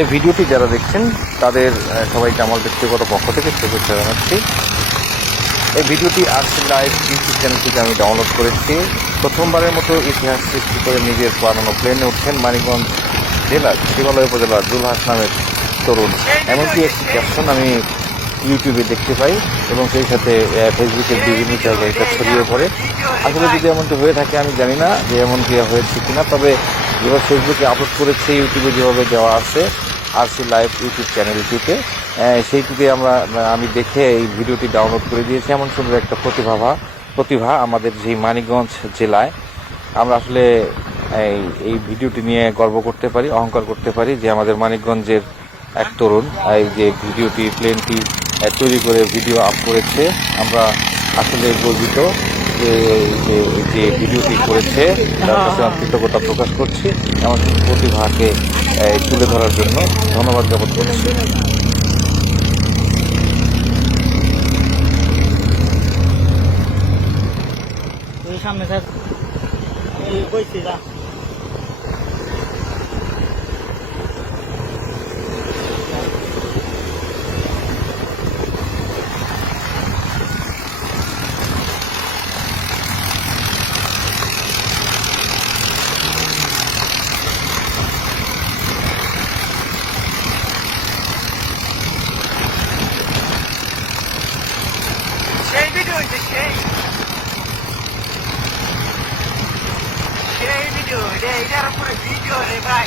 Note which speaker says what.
Speaker 1: এই ভিডিওটি যারা দেখছেন, তাদের সবাইকে আমার ব্যক্তিগত পক্ষ থেকে শুভেচ্ছা জানাচ্ছি। এই ভিডিওটি আর্টস লাইভ ইউটিউব চ্যানেল থেকে আমি ডাউনলোড করেছি। প্রথমবারের মতো ইতিহাস সৃষ্টি করে নিজের বানানো প্লেনে উঠছেন মানিকগঞ্জ জেলার শিবালয় উপজেলার জুলহাস নামের তরুণ। এমনকি একটি ক্যাপশন আমি ইউটিউবে দেখতে পাই এবং সেই সাথে ফেসবুকের বিভিন্ন জায়গায় এটা ছড়িয়ে পড়ে। আসলে যদি এমনটি হয়ে থাকে, আমি জানি না যে এমনটি হয়েছে কিনা, তবে যেভাবে ফেসবুকে আপলোড করেছে, ইউটিউবে যেভাবে দেওয়া আছে, আরসি লাইভ ইউটিউব চ্যানেলটিতে সেইটিতে আমরা, আমি দেখে এই ভিডিওটি ডাউনলোড করে দিয়েছি। এমন সুন্দর একটা প্রতিভা প্রতিভা আমাদের যেই মানিকগঞ্জ জেলায়। আমরা আসলে এই এই ভিডিওটি নিয়ে গর্ব করতে পারি, অহংকার করতে পারি যে আমাদের মানিকগঞ্জের এক তরুণ এই যে ভিডিওটি, প্লেনটি তৈরি করে ভিডিও আপ করেছে। আমরা আসলে গর্বিত। যে ভিডিওটি করেছে তার কাছে আমি কৃতজ্ঞতা প্রকাশ করছি। আমার প্রতিভাকে তুলে ধরার জন্য ধন্যবাদ জ্ঞাপন করছি।
Speaker 2: সামনে থাক কইছি যা
Speaker 3: সেই সেই ভিডিও রে এটার উপরে ভিডিও রে ভাই